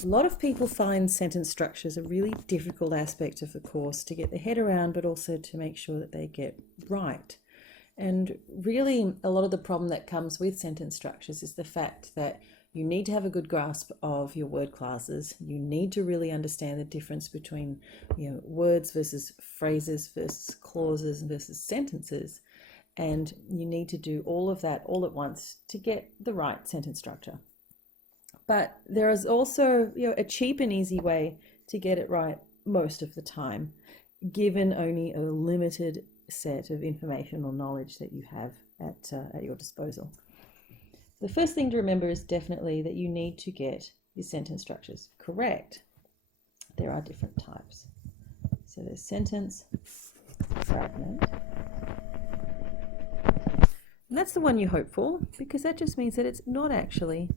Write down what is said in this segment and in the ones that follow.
A lot of people find sentence structures a really difficult aspect of the course to get their head around, but also to make sure that they get right. And really, a lot of the problem that comes with sentence structures is the fact that you need to have a good grasp of your word classes. You need to really understand the difference between, words versus phrases versus clauses versus sentences. And you need to do all of that all at once to get the right sentence structure. But there is also, a cheap and easy way to get it right most of the time, given only a limited set of information or knowledge that you have at your disposal. The first thing to remember is definitely that you need to get your sentence structures correct. There are different types. So there's sentence, fragment. And that's the one you hope for, because that just means that it's not actually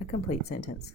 a complete sentence.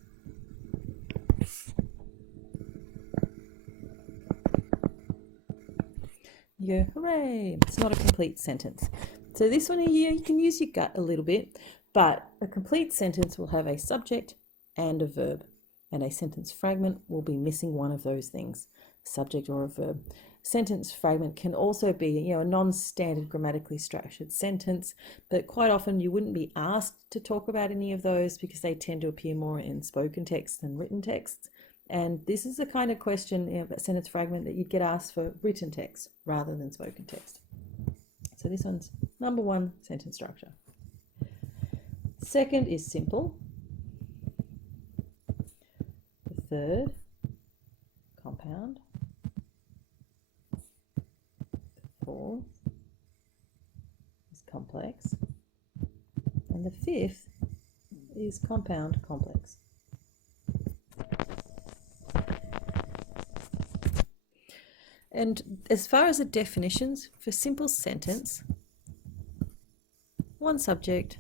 Yeah, hooray! It's not a complete sentence. So this one here, you can use your gut a little bit, but a complete sentence will have a subject and a verb, and a sentence fragment will be missing one of those things, subject or a verb. Sentence fragment can also be, a non-standard grammatically structured sentence, but quite often you wouldn't be asked to talk about any of those because they tend to appear more in spoken text than written texts. And this is the kind of question, about sentence fragment, that you'd get asked for written text rather than spoken text. So this one's number one, sentence structure. Second is simple. The third, compound. The fourth is complex. And the fifth is compound complex. And as far as the definitions, for simple sentence, one subject,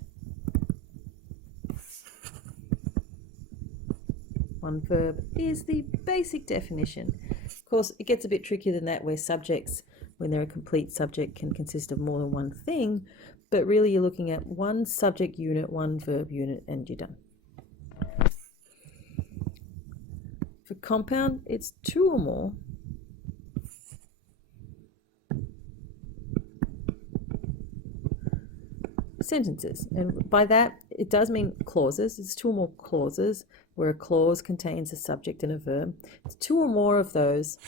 one verb is the basic definition. Of course, it gets a bit trickier than that, where subjects, when they're a complete subject, can consist of more than one thing, but really you're looking at one subject unit, one verb unit, and you're done. For compound, it's two or more sentences, and by that it does mean clauses. It's two or more clauses, where a clause contains a subject and a verb. It's two or more of those,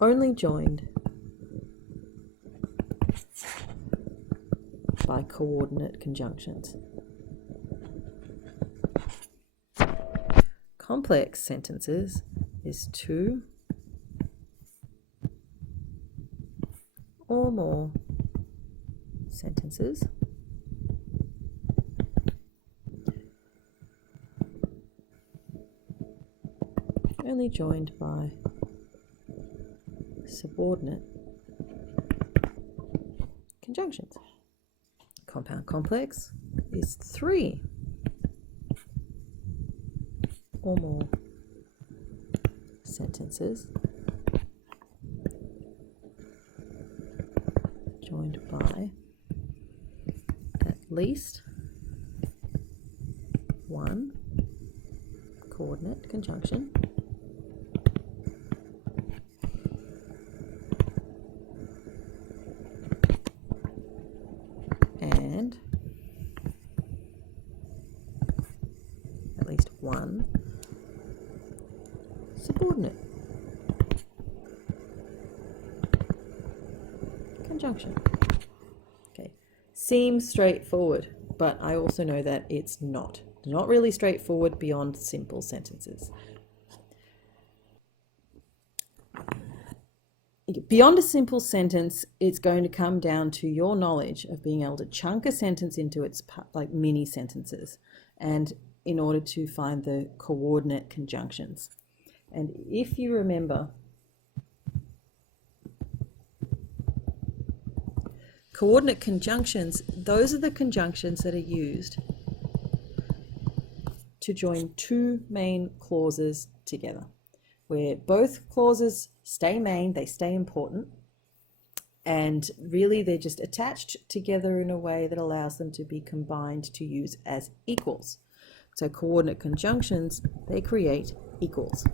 only joined by coordinate conjunctions. Complex sentences is two or more sentences only joined by subordinate conjunctions. Compound complex is three or more sentences joined by at least one coordinate conjunction and at least one subordinate conjunction. Okay, seems straightforward, but I also know that it's not really straightforward beyond simple sentences. Beyond a simple sentence, it's going to come down to your knowledge of being able to chunk a sentence into its like mini sentences, and in order to find the coordinate conjunctions. And if you remember, coordinate conjunctions, those are the conjunctions that are used to join two main clauses together, where both clauses stay main, they stay important, and really they're just attached together in a way that allows them to be combined to use as equals. So coordinate conjunctions, they create equals.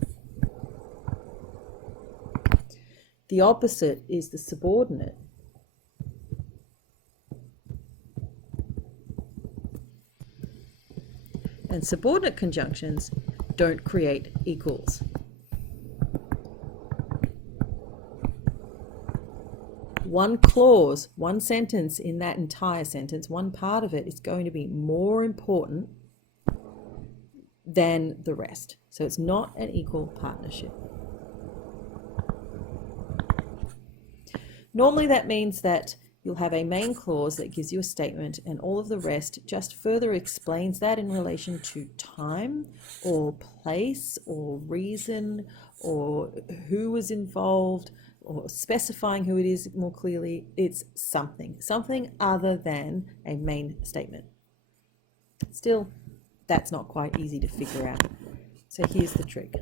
The opposite is the subordinate. And subordinate conjunctions don't create equals. One clause, one sentence in that entire sentence, one part of it is going to be more important than the rest. So it's not an equal partnership. Normally that means that you'll have a main clause that gives you a statement, and all of the rest just further explains that in relation to time or place or reason or who was involved or specifying who it is more clearly. It's something other than a main statement. Still, that's not quite easy to figure out. So here's the trick.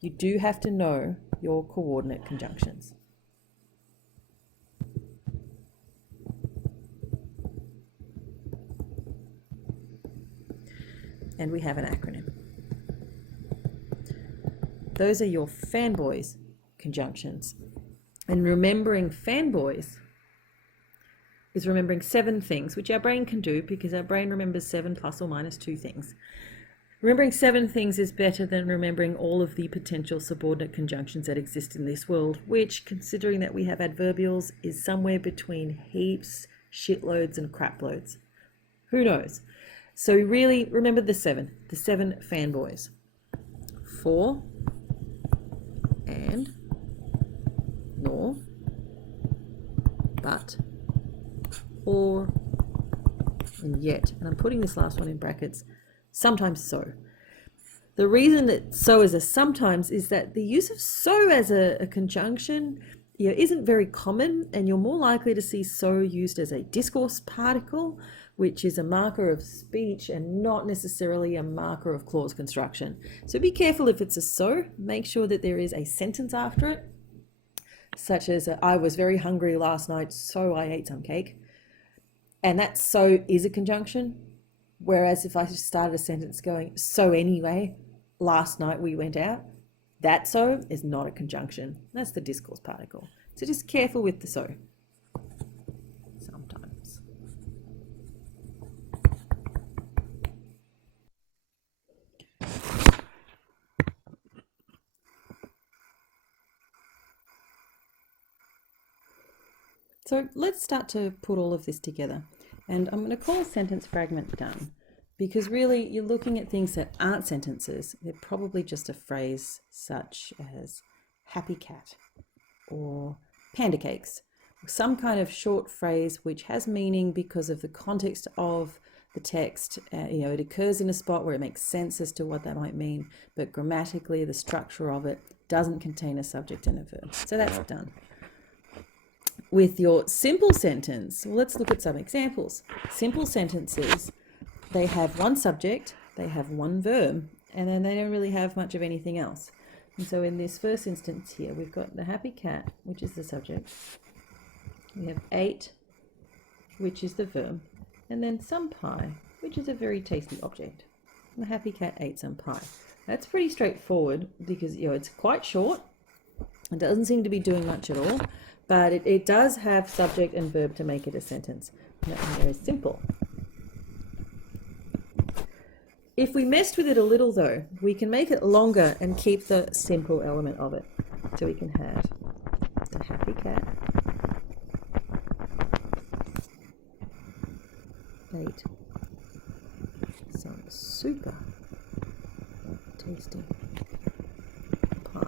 You do have to know your coordinate conjunctions. And we have an acronym. Those are your fanboys conjunctions. And remembering fanboys is remembering 7 things, which our brain can do because our brain remembers 7 plus or minus 2 things. Remembering 7 things is better than remembering all of the potential subordinate conjunctions that exist in this world, which, considering that we have adverbials, is somewhere between heaps, shitloads, and craploads. Who knows? So really remember the 7 fanboys. For, and, nor, but, or, and yet. And I'm putting this last one in brackets, sometimes so. The reason that so is a sometimes is that the use of so as a conjunction isn't very common, and you're more likely to see so used as a discourse particle, which is a marker of speech and not necessarily a marker of clause construction. So be careful if it's a so. Make sure that there is a sentence after it, such as I was very hungry last night, so I ate some cake. And that so is a conjunction. Whereas if I just started a sentence going, so anyway, last night we went out, that so is not a conjunction. That's the discourse particle. So just careful with the so. Sometimes. So let's start to put all of this together. And I'm going to call a sentence fragment done, because really you're looking at things that aren't sentences. They're probably just a phrase such as happy cat or panda cakes, or some kind of short phrase which has meaning because of the context of the text. It occurs in a spot where it makes sense as to what that might mean, but grammatically the structure of it doesn't contain a subject and a verb. So that's done. With your simple sentence, well, let's look at some examples. Simple sentences, they have one subject, they have one verb, and then they don't really have much of anything else. And so in this first instance here, we've got the happy cat, which is the subject. We have ate, which is the verb, and then some pie, which is a very tasty object. The happy cat ate some pie. That's pretty straightforward because it's quite short. It doesn't seem to be doing much at all, but it does have subject and verb to make it a sentence. And that one there is simple. If we messed with it a little though, we can make it longer and keep the simple element of it. So we can have the happy cat ate some super tasty pie.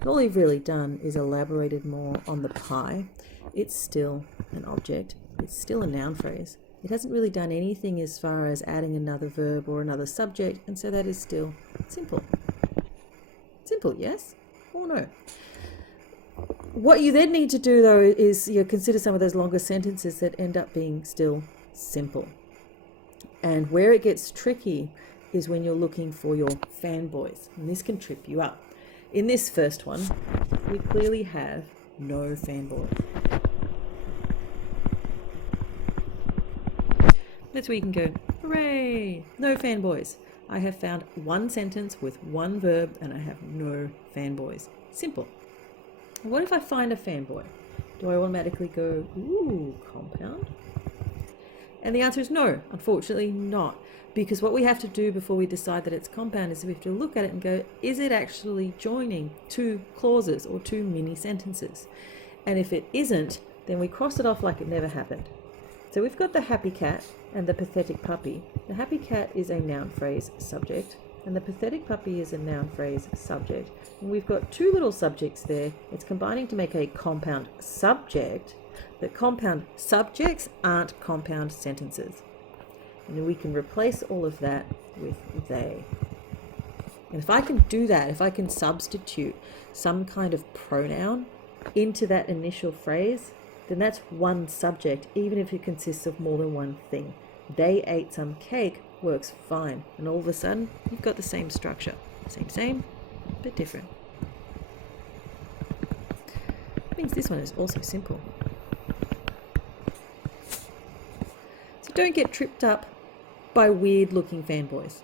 And all you've really done is elaborated more on the pie. It's still an object. It's still a noun phrase. It hasn't really done anything as far as adding another verb or another subject, and so that is still simple. Simple, yes or no? What you then need to do though is consider some of those longer sentences that end up being still simple. And where it gets tricky is when you're looking for your fanboys, and this can trip you up. In this first one, we clearly have no fanboy. That's where you can go, hooray, no fanboys. I have found one sentence with one verb and I have no fanboys. Simple. What if I find a fanboy? Do I automatically go, ooh, compound? And the answer is no, unfortunately not. Because what we have to do before we decide that it's compound is we have to look at it and go, is it actually joining two clauses or two mini sentences? And if it isn't, then we cross it off like it never happened. So we've got the happy cat and the pathetic puppy. The happy cat is a noun phrase subject, and the pathetic puppy is a noun phrase subject. And we've got two little subjects there. It's combining to make a compound subject, but compound subjects aren't compound sentences. And we can replace all of that with they. And if I can do that, if I can substitute some kind of pronoun into that initial phrase, then that's one subject, even if it consists of more than one thing. They ate some cake works fine. And all of a sudden, you've got the same structure. Same, but different. That means this one is also simple. So don't get tripped up by weird looking fanboys.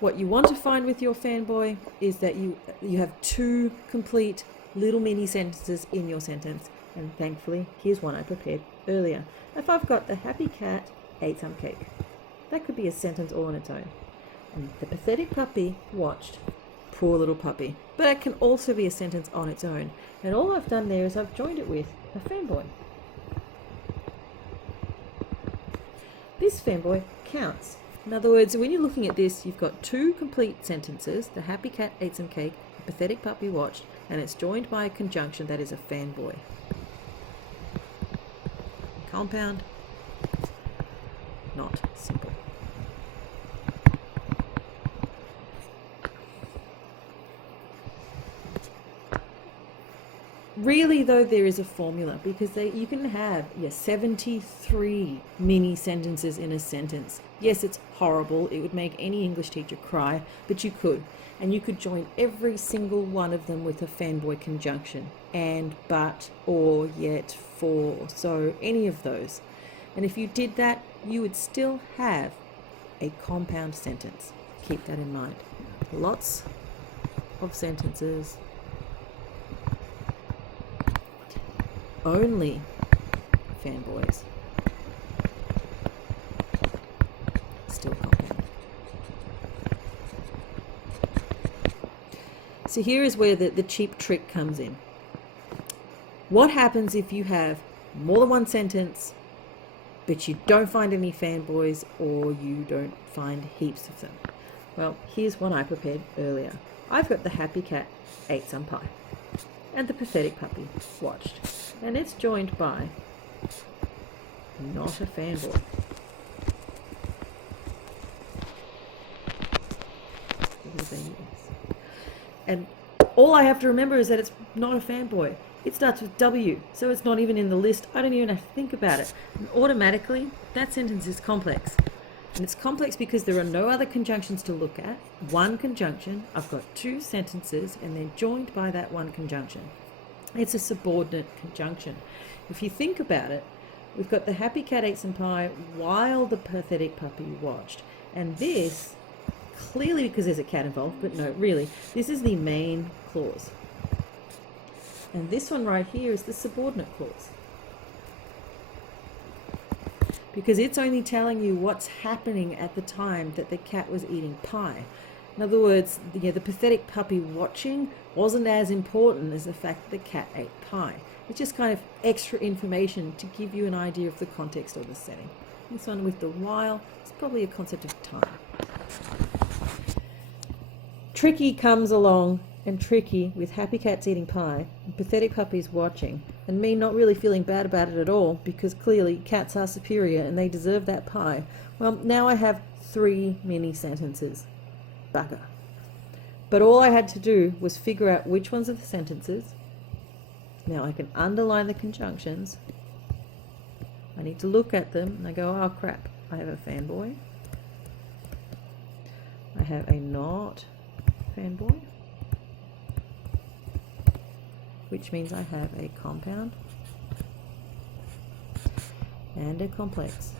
What you want to find with your fanboy is that you have two complete little mini sentences in your sentence. And thankfully, here's one I prepared earlier. If I've got the happy cat ate some cake, that could be a sentence all on its own. And the pathetic puppy watched. Poor little puppy. But it can also be a sentence on its own. And all I've done there is I've joined it with a fanboy. This fanboy counts. In other words, when you're looking at this, you've got two complete sentences. The happy cat ate some cake, the pathetic puppy watched, and it's joined by a conjunction that is a fanboy. Compound, not simple. Really, though, there is a formula because you can have 73 mini sentences in a sentence. Yes, it's horrible. It would make any English teacher cry, but you could. And you could join every single one of them with a fanboy conjunction. And, but, or, yet, for, so, any of those. And if you did that, you would still have a compound sentence. Keep that in mind. Lots of sentences. Only fanboys. Still compound. So here is where the cheap trick comes in. What happens if you have more than one sentence, but you don't find any fanboys or you don't find heaps of them? Well, here's one I prepared earlier. I've got the happy cat ate some pie. And the pathetic puppy watched. And it's joined by not a fanboy. And all I have to remember is that it's not a fanboy. It starts with W, so it's not even in the list. I don't even have to think about it. And automatically, that sentence is complex. And it's complex because there are no other conjunctions to look at. One conjunction, I've got two sentences, and they're joined by that one conjunction. It's a subordinate conjunction. If you think about it, we've got the happy cat ate some pie while the pathetic puppy watched. And this, clearly because there's a cat involved, but no, really, this is the main clause. And this one right here is the subordinate clause. Because it's only telling you what's happening at the time that the cat was eating pie. In other words, the pathetic puppy watching wasn't as important as the fact that the cat ate pie. It's just kind of extra information to give you an idea of the context of the setting. This one with the while is probably a concept of time. Tricky comes along, and tricky with happy cats eating pie and pathetic puppies watching, and me not really feeling bad about it at all because clearly cats are superior and they deserve that pie. Well, now I have 3 mini sentences. Bugger. But all I had to do was figure out which ones are the sentences. Now I can underline the conjunctions. I need to look at them and I go, oh crap, I have a fanboy. I have a not fanboy, which means I have a compound and a complex.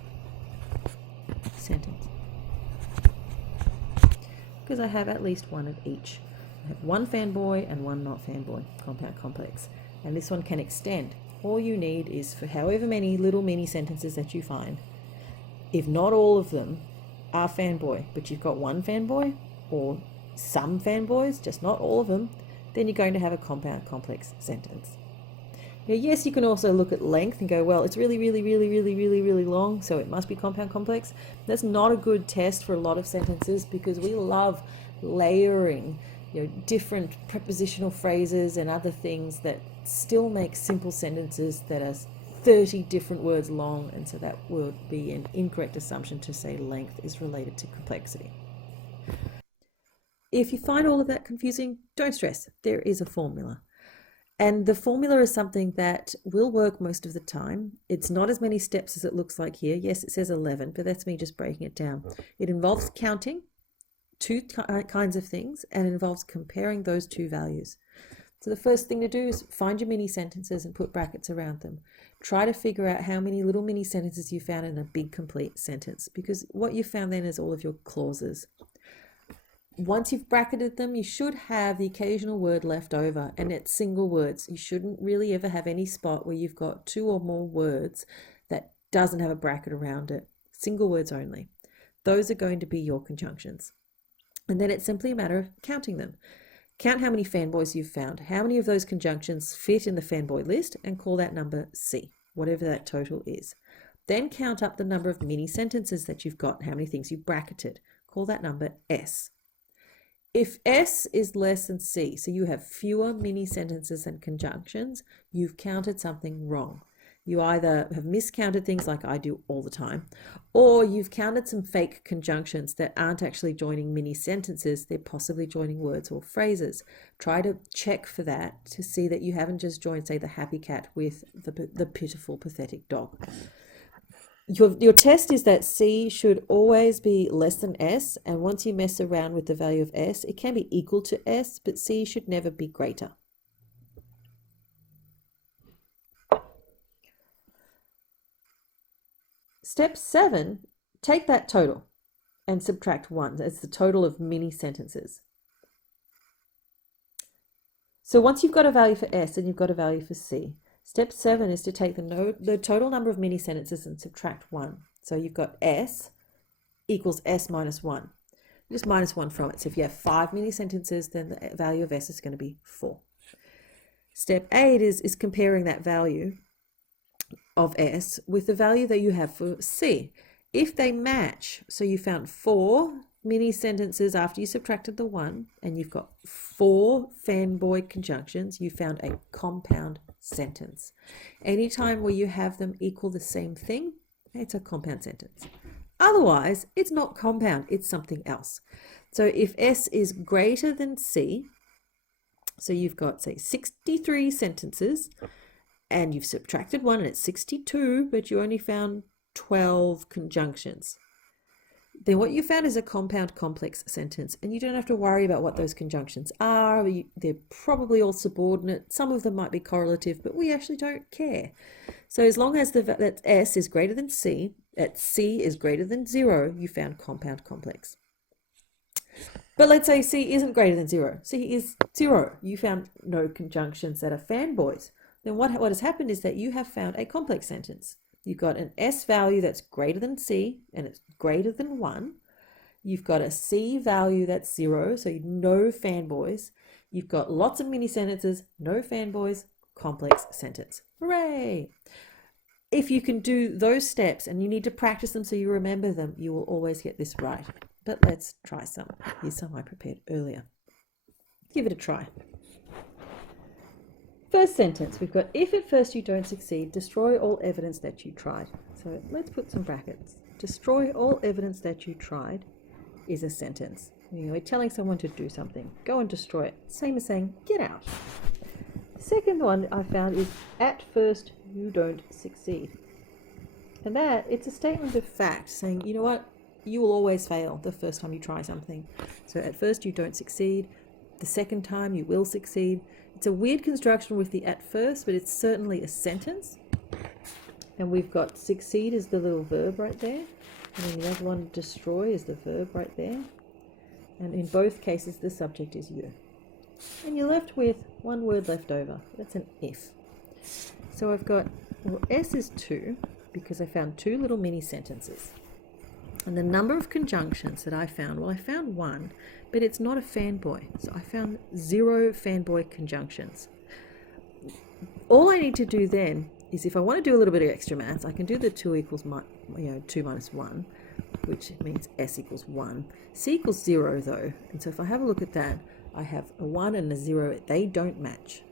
sentence. Because I have at least one of each. I have one fanboy and one not fanboy, compound complex. And this one can extend. All you need is for however many little mini sentences that you find, if not all of them are fanboy, but you've got one fanboy or some fanboys, just not all of them, then you're going to have a compound complex sentence. Now, yes, you can also look at length and go, well, it's really, really, really, really, really, really long, so it must be compound complex. That's not a good test for a lot of sentences because we love layering, different prepositional phrases and other things that still make simple sentences that are 30 different words long, and so that would be an incorrect assumption to say length is related to complexity. If you find all of that confusing, don't stress. There is a formula. And the formula is something that will work most of the time. It's not as many steps as it looks like here. Yes, it says 11, but that's me just breaking it down. It involves counting two kinds of things, and it involves comparing those two values. So the first thing to do is find your mini sentences and put brackets around them. Try to figure out how many little mini sentences you found in a big complete sentence, because what you found then is all of your clauses. Once you've bracketed them, you should have the occasional word left over, and it's single words. You shouldn't really ever have any spot where you've got two or more words that doesn't have a bracket around it. Single words only. Those are going to be your conjunctions. And then it's simply a matter of counting them. Count how many fanboys you've found. How many of those conjunctions fit in the fanboy list, and call that number C, whatever that total is. Then count up the number of mini sentences that you've got, how many things you've bracketed. Call that number S. If S is less than C, so you have fewer mini sentences and conjunctions, you've counted something wrong. You either have miscounted things like I do all the time, or you've counted some fake conjunctions that aren't actually joining mini sentences, they're possibly joining words or phrases. Try to check for that to see that you haven't just joined, say, the happy cat with the pitiful, pathetic dog. Your test is that C should always be less than S, and once you mess around with the value of S, it can be equal to S, but C should never be greater. Step 7, take that total and subtract 1. That's the total of mini sentences. So once you've got a value for S and you've got a value for C, step 7 is to take the total number of mini sentences and subtract 1. So you've got S equals S minus 1. Just minus 1 from it. So if you have 5 mini sentences, then the value of S is going to be 4. Step 8 is comparing that value of S with the value that you have for C. If they match, so you found 4 mini sentences after you subtracted the 1, and you've got 4 fanboy conjunctions, you found a compound sentence. Anytime where you have them equal the same thing, it's a compound sentence. Otherwise, it's not compound, it's something else. So if S is greater than C, so you've got, say, 63 sentences, and you've subtracted 1 and it's 62, but you only found 12 conjunctions. Then what you found is a compound complex sentence, and you don't have to worry about what those conjunctions are. They're probably all subordinate. Some of them might be correlative, but we actually don't care. So as long as that S is greater than C, that C is greater than 0, you found compound complex. But let's say C isn't greater than 0. C is 0. You found no conjunctions that are fanboys. Then what has happened is that you have found a complex sentence. You've got an S value that's greater than C, and it's greater than 1. You've got a C value that's 0, so no fanboys. You've got lots of mini sentences, no fanboys, complex sentence. Hooray! If you can do those steps, and you need to practice them so you remember them, you will always get this right. But let's try some. Here's some I prepared earlier. Give it a try. First sentence, we've got, if at first you don't succeed, destroy all evidence that you tried. So let's put some brackets. Destroy all evidence that you tried is a sentence. We're telling someone to do something. Go and destroy it. Same as saying, get out. Second one I found is, at first you don't succeed. And that, it's a statement of fact saying, you know what, you will always fail the first time you try something. So at first you don't succeed. The second time you will succeed. It's a weird construction with the at first, but it's certainly a sentence. And we've got succeed as the little verb right there. And then the other one, destroy, is the verb right there. And in both cases, the subject is you. And you're left with one word left over. That's an if. So I've got, well, S is 2, because I found 2 little mini sentences. And the number of conjunctions that I found, well, I found 1, but it's not a fanboy. So I found 0 fanboy conjunctions. All I need to do then is, if I want to do a little bit of extra maths, I can do the 2 equals 2 minus 1, which means S equals 1. C equals 0 though, and so if I have a look at that, I have a 1 and a 0. They don't match.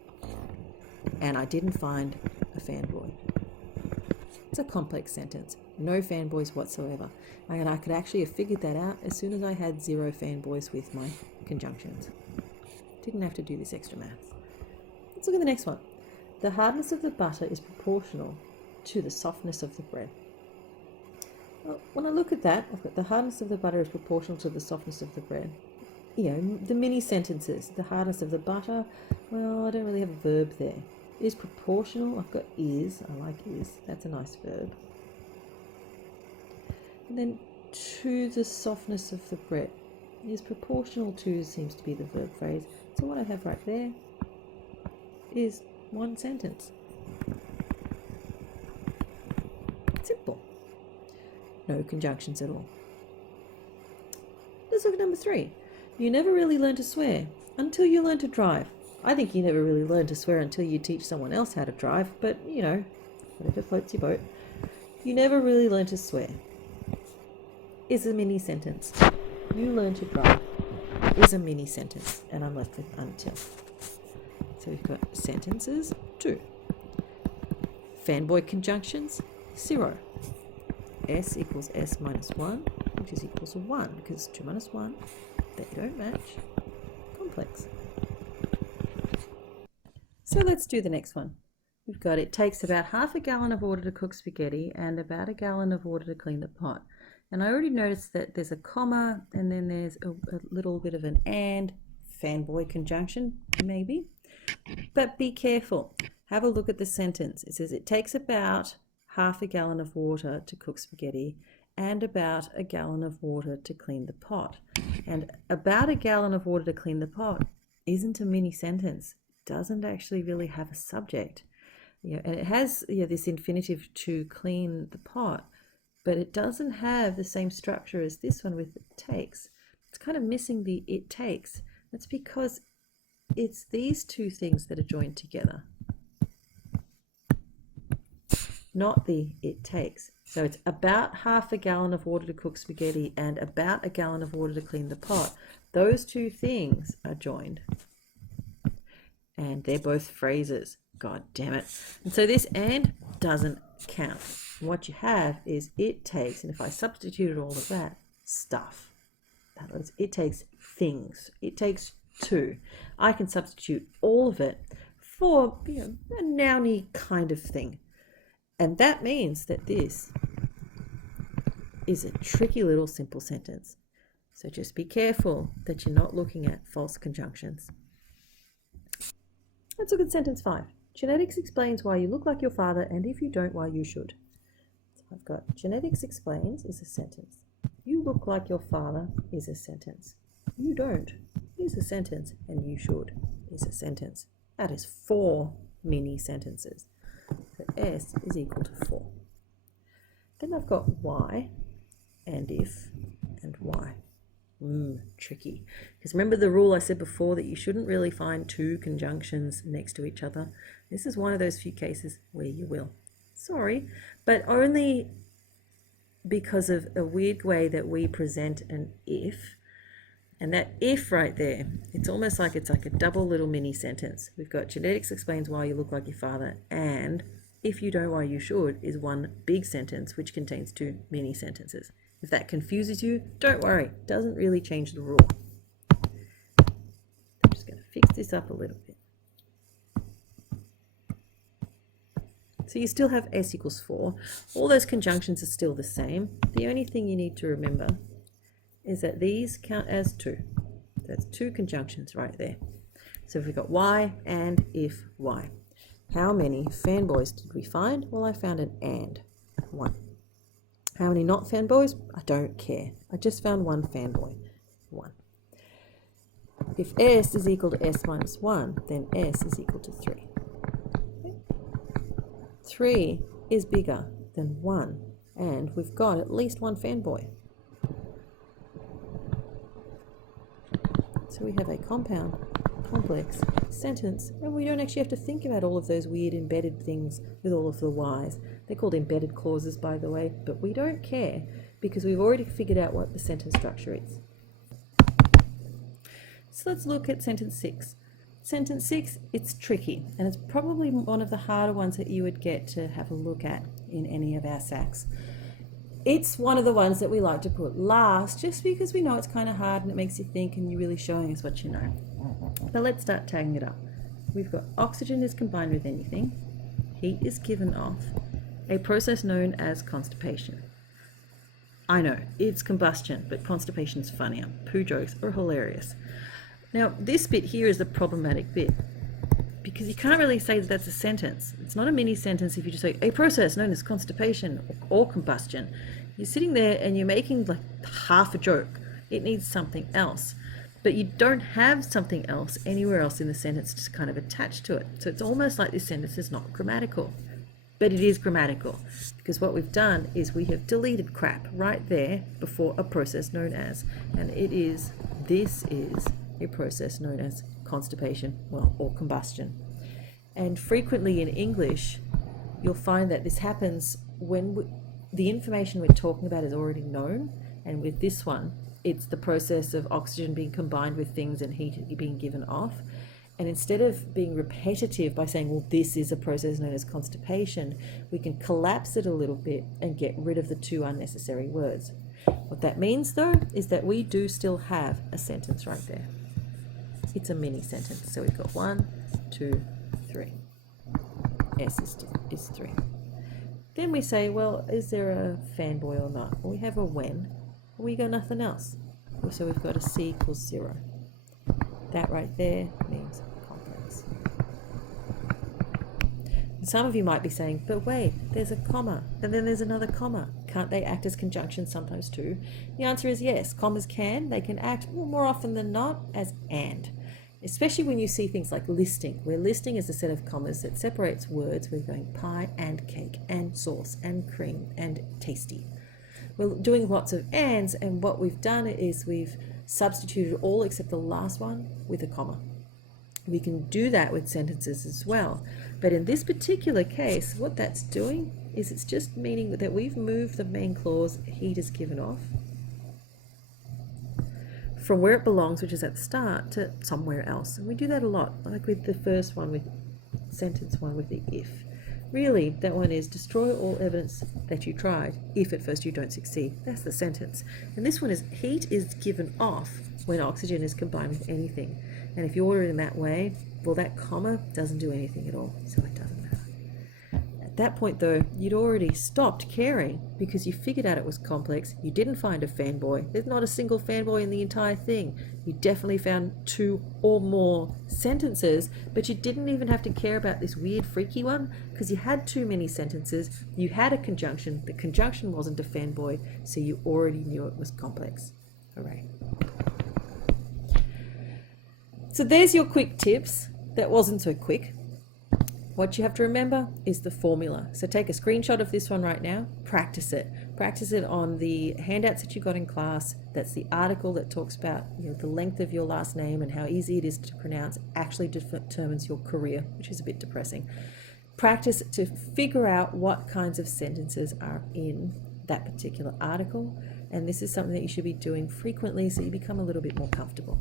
And I didn't find a fanboy. It's a complex sentence. No fanboys whatsoever. And I could actually have figured that out as soon as I had 0 fanboys with my conjunctions. Didn't have to do this extra maths. Let's look at the next one. The hardness of the butter is proportional to the softness of the bread. Well, when I look at that, I've got the hardness of the butter is proportional to the softness of the bread. You know, the mini sentences, the hardness of the butter, well, I don't really have a verb there. Is proportional, I've got is, I like is, that's a nice verb. And then to the softness of the bread. Is proportional to seems to be the verb phrase. So what I have right there is one sentence. Simple. No conjunctions at all. Let's look at number 3. You never really learn to swear until you learn to drive. I think you never really learn to swear until you teach someone else how to drive, but you know, whatever floats your boat. You never really learn to swear is a mini sentence. You learn to drive is a mini sentence, and I'm left with until. So we've got sentences 2. Fanboy conjunctions 0. S equals S minus 1, which is equals to 1, because 2 minus 1, they don't match. Complex. So let's do the next one. We've got, it takes about half a gallon of water to cook spaghetti and about a gallon of water to clean the pot. And I already noticed that there's a comma and then there's a little bit of an and, fanboy conjunction, maybe. But be careful. Have a look at the sentence. It says it takes about half a gallon of water to cook spaghetti and about a gallon of water to clean the pot. And about a gallon of water to clean the pot isn't a mini sentence. It doesn't actually really have a subject. And it has this infinitive to clean the pot, but it doesn't have the same structure as this one with it takes. It's kind of missing the it takes. That's because it's these two things that are joined together, not the it takes. So it's about half a gallon of water to cook spaghetti and about a gallon of water to clean the pot. Those two things are joined. And they're both phrases. God damn it. And so this and doesn't count. What you have is it takes, and if I substituted all of that, stuff. In other words, it takes things. It takes 2. I can substitute all of it for a nouny kind of thing. And that means that this is a tricky little simple sentence. So just be careful that you're not looking at false conjunctions. Let's look at sentence 5. Genetics explains why you look like your father, and if you don't, why you should. So I've got genetics explains is a sentence. You look like your father is a sentence. You don't is a sentence, and you should is a sentence. That is 4 mini sentences. So S is equal to 4. Then I've got why and if and why. Tricky. Because remember the rule I said before that you shouldn't really find 2 conjunctions next to each other. This is one of those few cases where you will. Sorry, but only because of a weird way that we present an if. And that if right there, it's almost like it's like a double little mini sentence. We've got genetics explains why you look like your father, and if you don't, why you should is one big sentence which contains 2 mini sentences. If that confuses you, don't worry, it doesn't really change the rule. I'm just going to fix this up a little bit. So you still have S equals 4. All those conjunctions are still the same. The only thing you need to remember is that these count as 2. That's 2 conjunctions right there. So we've got why and if why. How many fanboys did we find? Well, I found an and, 1. How many not fanboys? I don't care. I just found one fanboy. 1. If S is equal to S minus 1, then S is equal to 3. 3 is bigger than 1, and we've got at least one fanboy. So we have a compound, complex sentence, and we don't actually have to think about all of those weird embedded things with all of the Y's. They're called embedded clauses, by the way, but we don't care because we've already figured out what the sentence structure is. So let's look at sentence 6. Sentence 6, it's tricky, and it's probably one of the harder ones that you would get to have a look at in any of our SACs. It's one of the ones that we like to put last just because we know it's kind of hard and it makes you think and you're really showing us what you know. But let's start tagging it up. We've got oxygen is combined with anything, heat is given off, a process known as constipation. I know, it's combustion, but constipation's funnier. Poo jokes are hilarious. Now, this bit here is the problematic bit because you can't really say that that's a sentence. It's not a mini sentence if you just say a process known as constipation or combustion. You're sitting there and you're making like half a joke. It needs something else. But you don't have something else anywhere else in the sentence to kind of attach to it. So it's almost like this sentence is not grammatical. But it is grammatical because what we've done is we have deleted crap right there before a process known as. And this is a process known as constipation, or combustion. And frequently in English, you'll find that this happens when the information we're talking about is already known. And with this one, it's the process of oxygen being combined with things and heat being given off. And instead of being repetitive by saying, well, this is a process known as constipation, we can collapse it a little bit and get rid of the two unnecessary words. What that means, though, is that we do still have a sentence right there. It's a mini sentence. So we've got 1, 2, 3. S is 3. Then we say, well, is there a fanboy or not? Well, we have a when. We got nothing else. So we've got a C equals 0. That right there means complex. And some of you might be saying, but wait, there's a comma, and then there's another comma. Can't they act as conjunctions sometimes too? The answer is yes. Commas can. They can act more often than not as and. Especially when you see things like listing, where listing is a set of commas that separates words. We're going pie and cake and sauce and cream and tasty. We're doing lots of ands, and what we've done is we've substituted all except the last one with a comma. We can do that with sentences as well. But in this particular case, what that's doing is it's just meaning that we've moved the main clause, heat is given off, from where it belongs, which is at the start, to somewhere else. And we do that a lot, like with the first one, with sentence 1 with the if. Really, that one is destroy all evidence that you tried if at first you don't succeed. That's the sentence. And this one is heat is given off when oxygen is combined with anything. And if you order it in that way, well, that comma doesn't do anything at all, so it doesn't matter. At that point, though, you'd already stopped caring because you figured out it was complex. You didn't find a fanboy. There's not a single fanboy in the entire thing. You definitely found 2 or more sentences, but you didn't even have to care about this weird, freaky one because you had too many sentences. You had a conjunction. The conjunction wasn't a fanboy, so you already knew it was complex. Hooray. So there's your quick tips. That wasn't so quick. What you have to remember is the formula. So take a screenshot of this one right now, practice it. Practice it on the handouts that you got in class. That's the article that talks about the length of your last name and how easy it is to pronounce actually determines your career, which is a bit depressing. Practice to figure out what kinds of sentences are in that particular article. And this is something that you should be doing frequently so you become a little bit more comfortable.